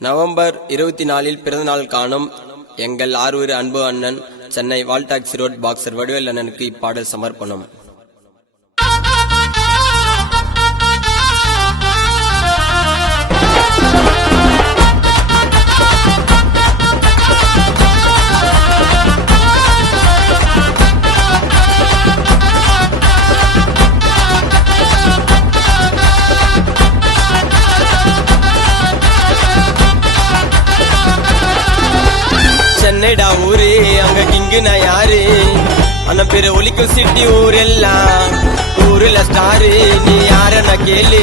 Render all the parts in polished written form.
November 24 பிறந்தநாள் காணும் எங்கள் ஆறுவரு அன்பு அண்ணன் சென்னை வால்டாக்சி ரோட் பாக்ஸர் வடிவேல் அண்ணனுக்கு இப்பாடல் சமர்ப்பணம். சென்னைடா ஊரு அங்க கிங்குனா யாரு அண்ணன் பேரு ஒலிக்கும் சிட்டி ஊரெல்லாம் ஊருல ஸ்டாரு நீ யாரன்னா கேளு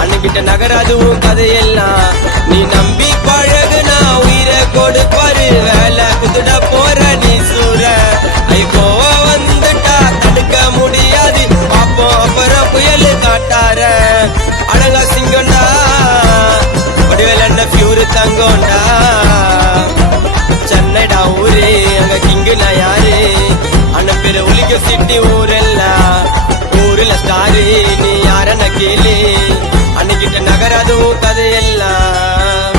அண்ணன்கிட்ட நகராதுவும் கதையெல்லாம் நீ நம்பி பழகுனா உயிரை கொடுப்பாரு வேலை குதுட போற நீ சூற ஐகோவா வந்துட்டா தடுக்க முடியாது பாப்போம் அப்புறம் புயல் காட்டார அழகா சிங்கண்டா வடிவேல் அண்ணன் பியூரு தங்கோண்டா. சென்னைடா ஊரு அங்க கிங்குனா யாரு அண்ணன் பேரு ஒலிக்கும் சிட்டி ஊரெல்லாம் ஊருல ஸ்டாரு நீ யாரன்னா கேளு அன்னைக்கிட்ட நகராதுவும் கதையெல்லாம்.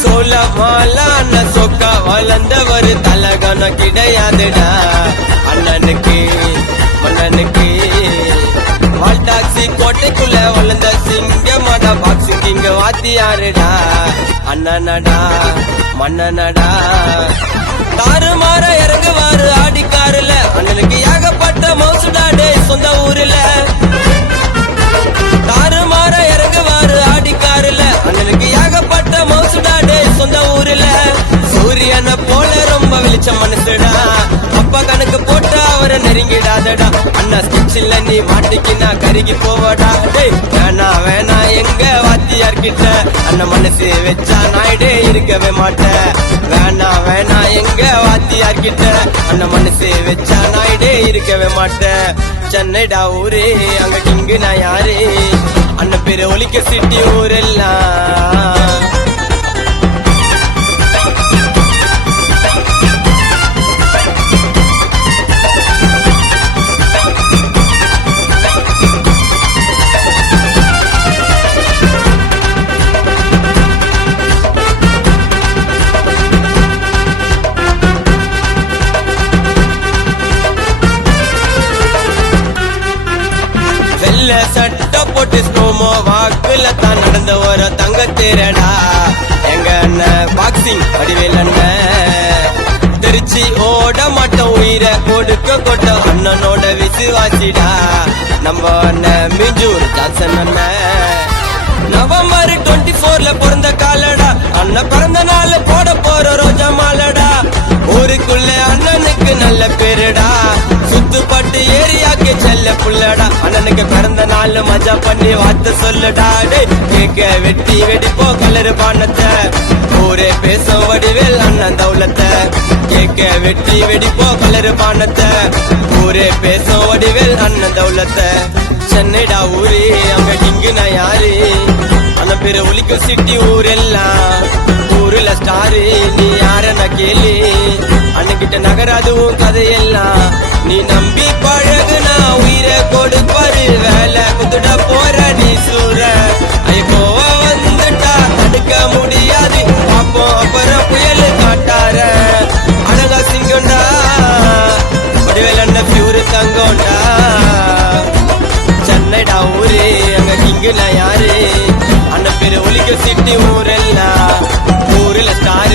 சோழமாலான சொக்கா வளர்ந்தவர் தலகன கிடையாதுடா அண்ணனுக்கு மன்னனுக்கு வால்டாக்சி கோட்டைக்குள்ள வளர்ந்த சிங்கமாடா பாக்ஸிங் இங்க வாத்தியாருடா அண்ணனடா மன்னனடா தாறுமாற இறங்குவாரு ஆடிக்காருல அண்ணனுக்கு ஏகப்பட்ட மவுசுடாடே சொந்த ஊருல தாறுமாற இறங்குவாரு ஆடிக்காருல அண்ணனுக்கு ஏகப்பட்ட மவுசுடாடே சொந்த ஊருல சூரியனை போல ரொம்ப வெளிச்ச மனசுடா அப்பா கணக்கு போட்டு அவரை நெருங்கிடாதடா அண்ணா ஸ்கெட்சில் நீ மாட்டிக்கினா கருகி போவடா வேணா வேணா எங்க வாத்தியார்கிட்ட அண்ணன் மனசு வச்சா நாயுடே இருக்கவே மாட்டேன் வேணா வேணா எங்க வாத்தியார்கிட்ட அண்ணன் மனசு வச்சா நாயுடே இருக்கவே மாட்டேன். சென்னைடா ஊரு அங்க கிங்குனா யாரு அண்ணன் பேரு ஒலிக்கும் சிட்டி ஊரெல்லாம். சட்ட போட்டு ஸ்னோமோ வாக்குல தான் நடந்த ஒரு தங்க தேரடா எங்க அண்ணன் பாக்ஸிங் வடிவேல் அண்ணன் திருச்சி ஓட மாட்டோம் உயிரை கொடுக்க கொட்ட அண்ணனோட விசுவாசிடா நம்ம அண்ணன் மிஞ்சூர் ஜான்சன் அண்ணன். நவம்பர் 24 பிறந்த காலடா அண்ணன் பிறந்த நாள் போட போற ரோஜா மாலடா ஊருக்குள்ள அண்ணனுக்கு நல்ல பேருடா சுத்துப்பட்டு ஏரியாக்கு செல்ல புள்ளடா அண்ணனுக்கு பிறந்த நாள் மஜா பண்ணி வார்த்தை சொல்லுடா கேக்க வெட்டி வெடிப்போ கலரு பானத்தை ஊரே பேசும் வடிவேல் அண்ணன் தௌலத்தை கேக்க வெட்டி வெடிப்போ கலரு பானத்தை ஊரே பேசும் வடிவேல் அண்ணன் தௌலத்தை. சென்னைடா ஊரு அங்க கிங்குனா யாரு அண்ணன் பேரு ஒலிக்கும் சிட்டி ஊரெல்லாம் ஊருல ஸ்டாரு நீ யாரன்னா கேளு அண்ணன்கிட்ட நகராதுவும் கதையெல்லாம் நீ நம்பி பழகுனா உயிரை கொடுப்பாரு வேலை குதுட போற நீ சூற ஐகோவா வந்துட்டா தடுக்க முடியாது பாப்போம் அப்புறம் புயல் காட்டார அழகா சிங்கண்டா வடிவேல் அண்ணன் பியூரு தங்கோண்டா. சென்னைடா ஊரு அங்க கிங்குனா யாரு அண்ணன் பேரு ஒலிக்கும் சிட்டி ஊரெல்லாம் ஊருல ஸ்டார்